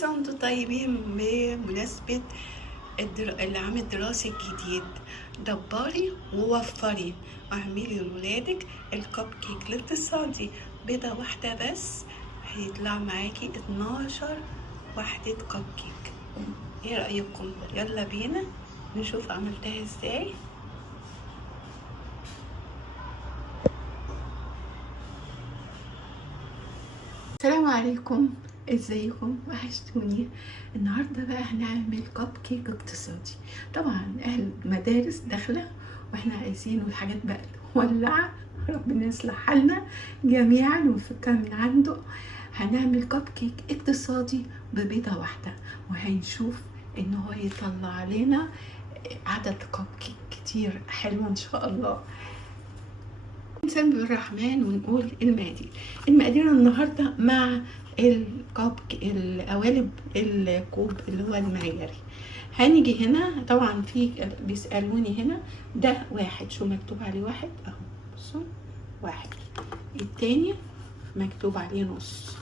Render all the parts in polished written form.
سنة وانتم طيبين بمناسبة العام الدراسي الجديد. دبري ووفري واعملي لولادك الكب كيك الاقتصادي. بيضة واحدة بس هيطلع معاكي 12 وحدة كب كيك. ايه رأيكم؟ يلا بينا نشوف عملتها ازاي. السلام عليكم، ازيكم؟ وحشتوني. النهارده بقى هنعمل كب كيك اقتصادي. طبعا اهل المدارس داخله واحنا عايزين الحاجات بقى تولع. ربنا يصلح حالنا جميعا ويفكها من عنده. هنعمل كب كيك اقتصادي ببيضه واحده، وهنشوف ان هو يطلع لنا عدد كب كيك كتير حلوه ان شاء الله. نسمي الرحمن ونقول المقادير النهارده مع القوالب الكوب اللي هو المعياري. هنيجي هنا طبعا في بيسألوني هنا ده واحد، شو مكتوب عليه واحد اهو، بصوا واحد. التاني مكتوب عليه نص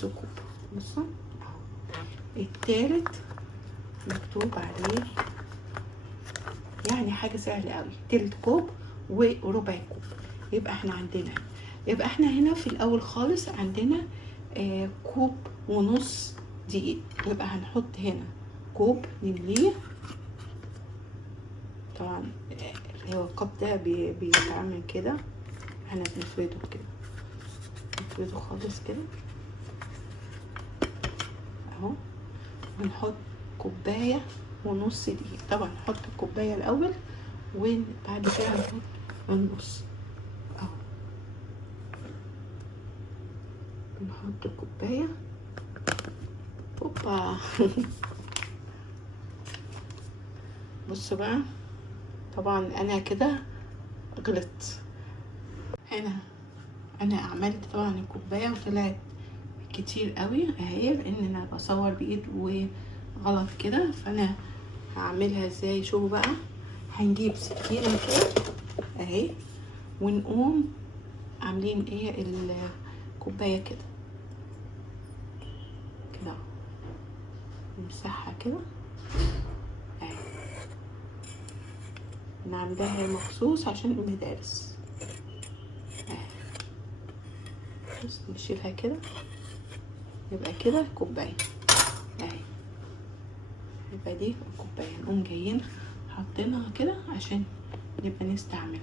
كوب، بصوا اهو. التالت مكتوب عليه يعني حاجة سهلة قوي، تلت كوب وربع كوب. يبقى احنا هنا في الاول خالص عندنا كوب ونص دقيق. يبقى هنحط هنا كوب نمليه. طبعا هو الكوب ده بيتعمل كده، احنا بنفرده كده، نفرده خالص كده اهو. ونحط كوباية ونص دقيق. طبعا نحط الكوباية الاول وبعد كده نحط النص اهو. نحط الكوباية اوبا بصوا بقى، طبعا انا كده غلطت هنا. انا عملت طبعا الكوباية وطلعت كتير قوي اهي، لان انا بصور بايد وغلط كده. فانا هعملها ازاي؟ شوفوا بقى، هنجيب سكينة كده اهي ونقوم عاملين ايه الكوباية كده نمسحها كده اهي. نعملها مخصوص عشان المدارس اهي. بس نشيلها كده، يبقى كده كوباية اهي. يبقى دي الكوباية، نقوم جايين حاطينها كده عشان نبقى نستعملها.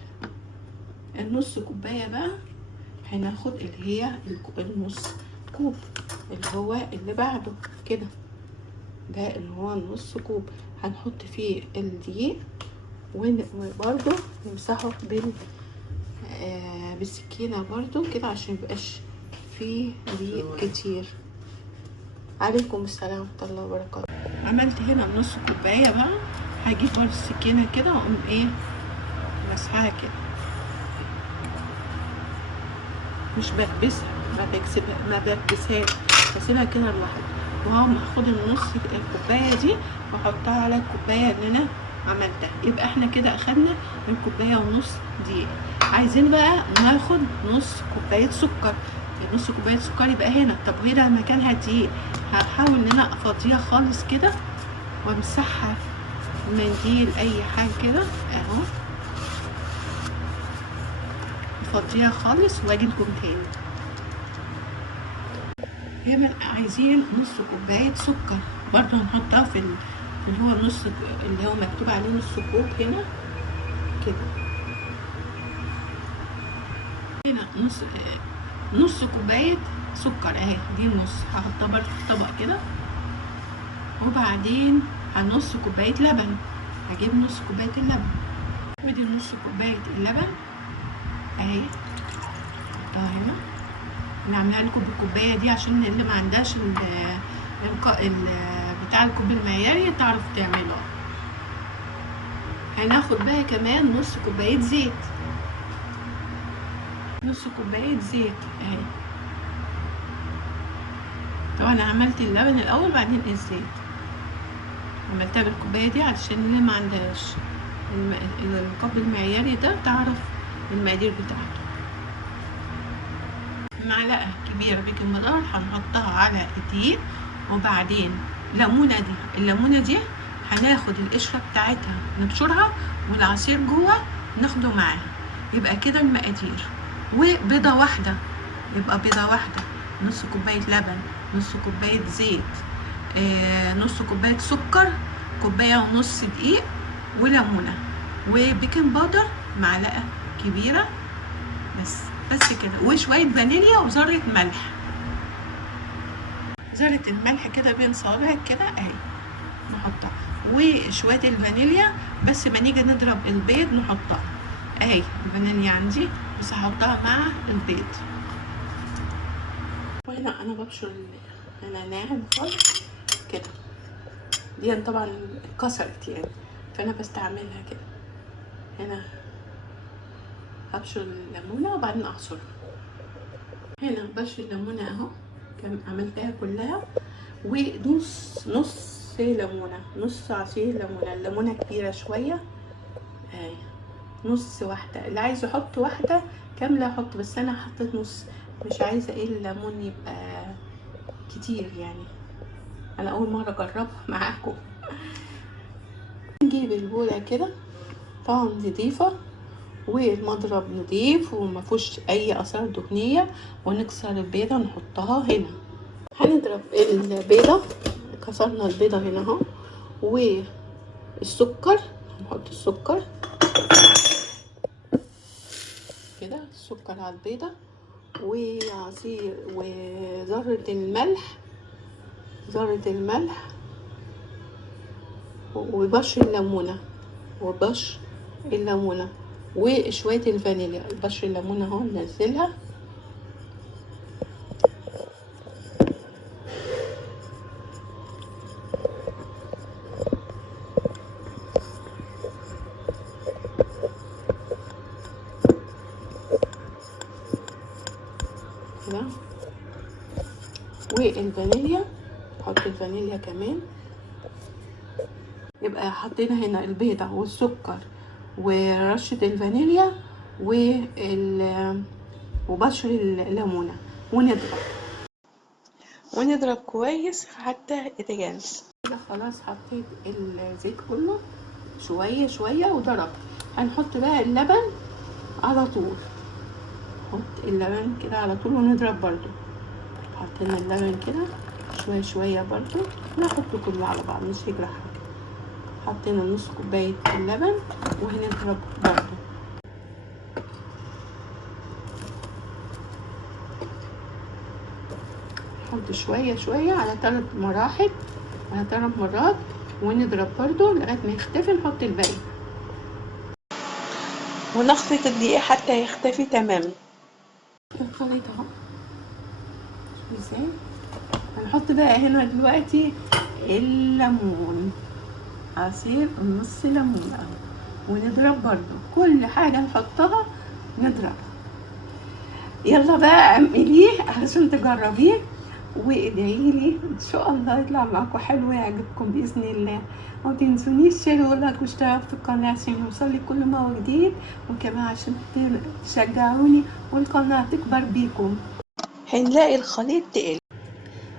النص كوباية بقى هناخد اللي هي النص كوب اللي هو اللي بعده كده، ده اللي هو النص كوب. هنحط فيه الدقيق وبرده نمسحه بالسكينة برضو كده عشان ميبقاش فيه دقيق كتير. عليكم السلام ورحمة الله وبركاته. عملت هنا نص كوباية بقى، هجيب برضو السكينة كده واقوم ايه مسحها كده، مش بكبسها، ما بكبسهاش، بسيبها كده لوحدها. وهقوم اخد النص الكوبايه دي واحطها على الكوبايه اللي انا عملتها. يبقى احنا كده اخدنا الكوبايه ونص دقيق. عايزين بقى ناخد نص كوبايه سكر. نص كوبايه سكر يبقى هنا. طب هنا مكانها دقيق، هحاول ان انا افضيها خالص كده وامسحها بمنديل اي حاجه كده اهو، افضيها خالص واجي لكم تاني. هنا عايزين نص كوباية سكر برضو هنحطها في اللي هو النص اللي هو مكتوب عليه نص كوب هنا كده. هنا نص كوباية سكر اهي، دي النص هحطها برضو في طبق كده. وبعدين نص كوباية لبن، هجيب نص كوباية اللبن، ودي نص كوباية اللبن اهي احطها هنا. نعملها لكم بالكوبايه دي عشان اللي ما عندهاش بتاع الكوب المعياري تعرف تعمله. هناخد بقى كمان نص كوبايه زيت، نص كوبايه زيت اهي. طبعا انا عملت اللبن الاول بعدين الزيت، عملتها بالكوبايه دي علشان اللي ما عندهاش الكوب المعياري ده تعرف المقادير بتاعته. معلقه كبيره بيكنج باودر هنحطها على الدقيق وبعدين الليمونه دي هناخد القشره بتاعتها نبشرها، والعصير جوه ناخده معاها. يبقى كده المقادير. وبيضه واحده، يبقى بيضه واحده، نص كوبايه لبن، نص كوبايه زيت، نص كوبايه سكر، كوبايه ونص دقيق، وليمونه، وبيكنج باودر معلقه كبيره، بس كده، وشويه فانيليا وذره ملح. ذره الملح كده بين صوابعك كده اهي نحطها، وشويه الفانيليا بس ما نيجي نضرب البيض نحطها اهي. الفانيليا عندي بس هحطها مع البيض. وهنا انا ببشر انا ناعم خالص كده، دي طبعا اتكسرت يعني، فانا بستعملها كده. هنا هبشر الليمونه وبعدين اعصرها. هنا بشر الليمونه اهو، كان عملتها كلها، ونص ليمونه، نص عصير ليمونه. الليمونه كبيره شويه اهي، نص واحده. اللي عايز يحط واحده كامله يحط، بس انا حطيت نص، مش عايزه الليمون يبقى كتير يعني، انا اول مره اجربها معاكم. نجيب البوله كده طبعا نضيفه، والمضرب نضيف وما فيهوش اي اثار دهنيه، ونكسر البيضه نحطها هنا. هنضرب البيضه، كسرنا البيضه هنا اهو، والسكر هنحط السكر كده، السكر على البيضه، وعصير وذره الملح، وبشر الليمونه وشويه الفانيليا. بشر الليمونه اهو ننزلها كده، والفانيليا نحط الفانيليا كمان. يبقى حطينا هنا البيضة والسكر ورشة الفانيليا وبشر الليمونة، ونضرب كويس حتى يتجانس كده. خلاص حطيت الزيت كله شوية شوية وضربت. هنحط بقى اللبن على طول، نحط اللبن كده على طول ونضرب برضو. حطينا اللبن كده شوية شوية برضو، نحطه كله على بعض مش هيجرح حاجة. حطينا نص كوباية اللبن وهنضرب برضو. نحط شوية شوية على 3 مرات ونضرب برضو لغاية ما يختفي. نحط الباقي ونخلط الدقيق حتى يختفي تماما. الخليط اهو ازاي. هنحط بقى هنا دلوقتي الليمون، عصير نص ليمون اهو، ونضرب برضو كل حاجة نحطها نضرب. يلا بقى اعمليه علشان تجربيه وادعيلي ان شاء الله يطلع معاكم حلو ويعجبكم باذن الله. وما تنسونيش شير ولايك واشتراك في القناه عشان يوصلي كل ما هو جديد، وكمان عشان تشجعوني والقناه تكبر بيكم. هنلاقي الخليط تقل.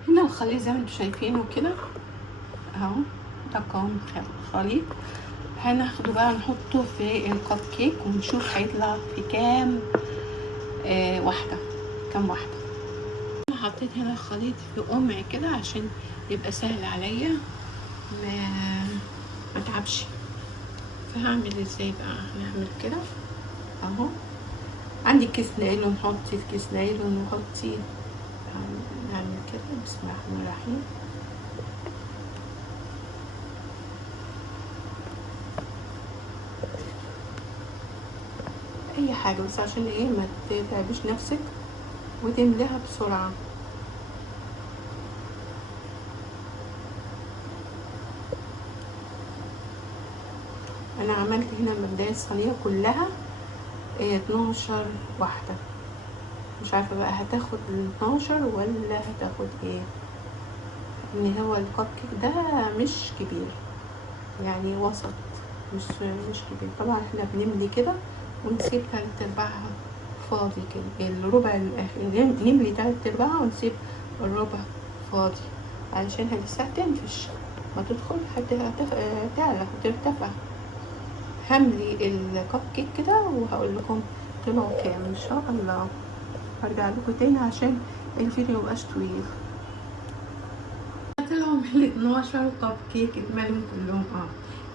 هنا الخليط زي ما انتم شايفينه كده اهو، ده قوام الخليط. هناخده بقى نحطه في الكب كيك ونشوف هيطلع في كام واحده. حطيت هنا الخليط في قمع كده عشان يبقى سهل عليا ما تعبش. فهعمل ازاي بقى؟ هنعمل كده اهو. عندي كيس نايلون، نحطي في كيس نايلون ونحطي، نعمل كده. بسم الله الرحمن الرحيم. اي حاجه بس عشان ايه ما تتعبش نفسك وتملاها بسرعه. انا عملت هنا مبدئيا الصينيه كلها 12 واحده، مش عارفه بقى هتاخد 12 ولا هتاخد ايه. ان هو الكب كيك ده مش كبير يعني، وسط، مش كبير. طبعا احنا بنملي كده ونسيب 3/4 فاضي كده، الربع الاخير نملي 3/4 ونسيب الربع فاضي. علشان لسه هتنفش، ما تدخل تعلى وترتفع. هملي الكب كيك كده وهقول لكم طلعوا كام ان شاء الله. هرجع لكم تاني عشان الفيديو مبقاش طويل. طلعوا من 12 كب كيك اتملوا كلهم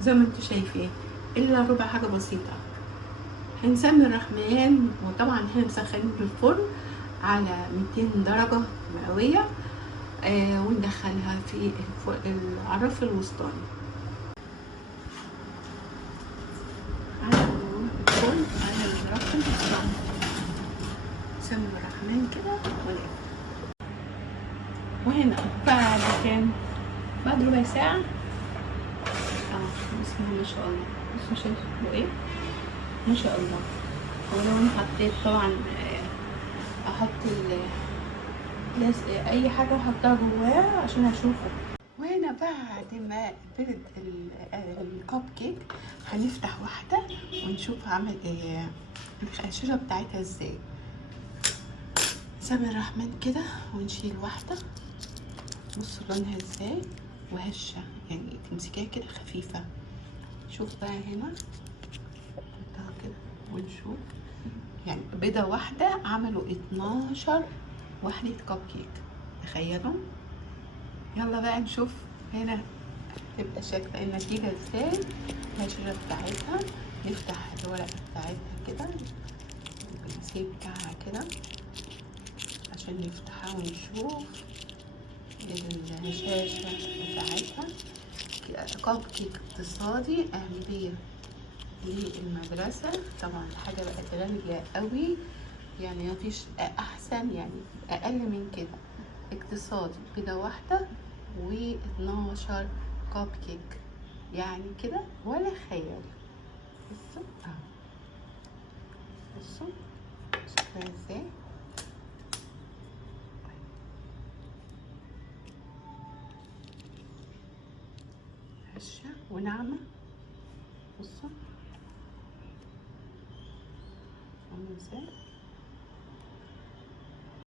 زي ما انتوا شايفين، الا ربع حاجه بسيطه. هنسمي الرحمن، وطبعا احنا مسخنين في الفرن على 200 درجه مئويه، وندخلها في الرف الوسطاني على الفرن على الرف الوسطاني. سمي الرحمن كده وهنا بعد كام، بعد ربع ساعة بسم الله ما شاء الله. بصوا شايفوا ايه ما شاء الله. ولو انا حطيت طبعا احط اي حاجة احطها جواه عشان اشوفه. وهنا بعد ما برد الكب كيك هنفتح واحدة ونشوف عمل ايه القشرة بتاعتها ازاي. سامي الرحمن كده ونشيل واحدة، بصوا لونها ازاي وهشة، يعني تمسكيها كده خفيفة. شوف بقى هنا نحطها كده ونشوف، يعني بيضة واحدة عملوا 12 وحدة كب كيك، تخيلوا. يلا بقى نشوف هنا تبقى شكل النتيجة ازاي، القشرة بتاعتها. نفتح الورقة بتاعتها كده بالسيب بتاعها كده عشان نفتحها ونشوف الهشاشة بتاعتها. كب كيك اقتصادي أهمية للمدرسة. طبعا حاجة بقت غالية قوي، يعني مفيش أحسن، يعني أقل من كده. اقتصادي، بيضة واحدة و12 كب كيك، يعني كده ولا خيال. بصوا بصوا شكلها ازاي، هشة وناعمة. بصوا عاملة ازاي.